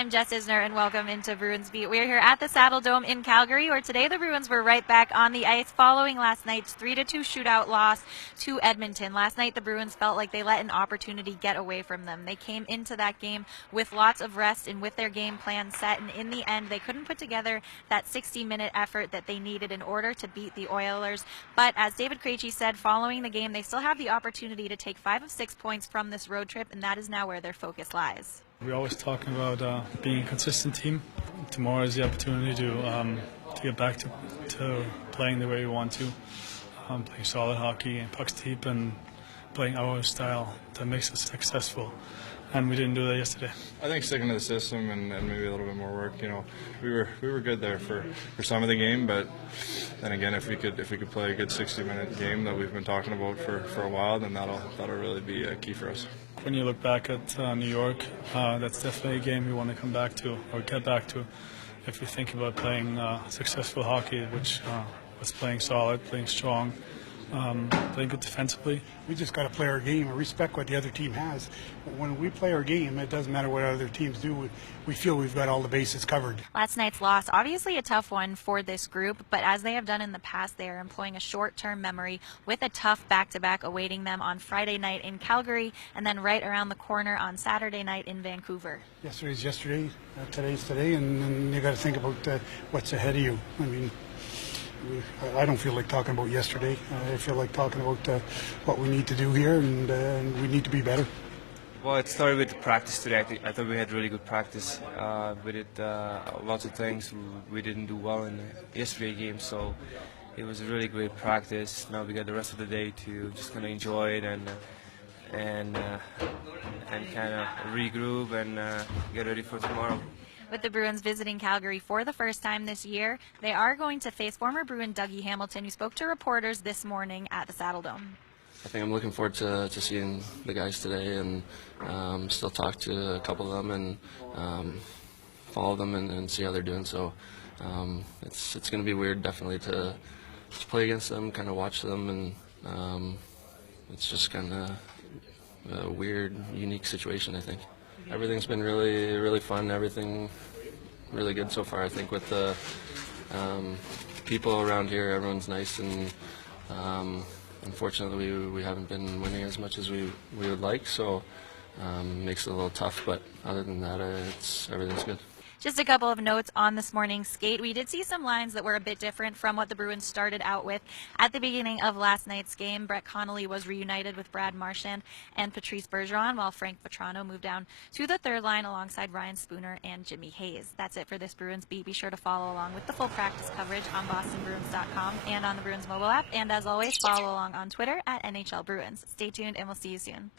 I'm Jess Isner, and welcome into Bruins Beat. We're here at the Saddledome in Calgary, where today the Bruins were right back on the ice following last night's 3-2 shootout loss to Edmonton. Last night, the Bruins felt like they let an opportunity get away from them. They came into that game with lots of rest and with their game plan set, and in the end, they couldn't put together that 60-minute effort that they needed in order to beat the Oilers. But as David Krejci said following the game, they still have the opportunity to take 5 of 6 points from this road trip, and that is now where their focus lies. We're always talking about being a consistent team. Tomorrow is the opportunity to get back to playing the way we want to, playing solid hockey and pucks deep and playing our style that makes us successful. And we didn't do that yesterday. I think sticking to the system and maybe a little bit more work. You know, we were good there for some of the game, but then again, if we could play a good 60-minute game that we've been talking about for a while, then that'll really be key for us. When you look back at New York, that's definitely a game we want to come back to or get back to. If we think about playing successful hockey, which was playing solid, playing strong, playing good defensively. We just got to play our game and respect what the other team has. When we play our game, it doesn't matter what other teams do. We feel we've got all the bases covered. Last night's loss, obviously a tough one for this group, but as they have done in the past, they are employing a short-term memory with a tough back-to-back awaiting them on Friday night in Calgary and then right around the corner on Saturday night in Vancouver. Yesterday's yesterday, today's today, and you got to think about what's ahead of you. I mean, I don't feel like talking about yesterday. I feel like talking about what we need to do here, and we need to be better. Well, it started with the practice today. I thought we had really good practice. We did lots of things we didn't do well in yesterday's game, so it was a really great practice. Now we got the rest of the day to just kind of enjoy it and kind of regroup and get ready for tomorrow. With the Bruins visiting Calgary for the first time this year, they are going to face former Bruin Dougie Hamilton, who spoke to reporters this morning at the Saddledome. I think I'm looking forward to seeing the guys today and still talk to a couple of them and follow them and see how they're doing. So it's going to be weird, definitely, to play against them, kind of watch them, and it's just kind of a weird, unique situation, I think. Everything's been really, really fun. Everything really good so far. I think with the people around here, everyone's nice, and unfortunately we haven't been winning as much as we would like, so makes it a little tough. But other than that, everything's good. Just a couple of notes on this morning's skate. We did see some lines that were a bit different from what the Bruins started out with. At the beginning of last night's game, Brett Connolly was reunited with Brad Marchand and Patrice Bergeron, while Frank Vatrano moved down to the third line alongside Ryan Spooner and Jimmy Hayes. That's it for this Bruins Beat. Be sure to follow along with the full practice coverage on BostonBruins.com and on the Bruins mobile app. And as always, follow along on Twitter at NHL Bruins. Stay tuned, and we'll see you soon.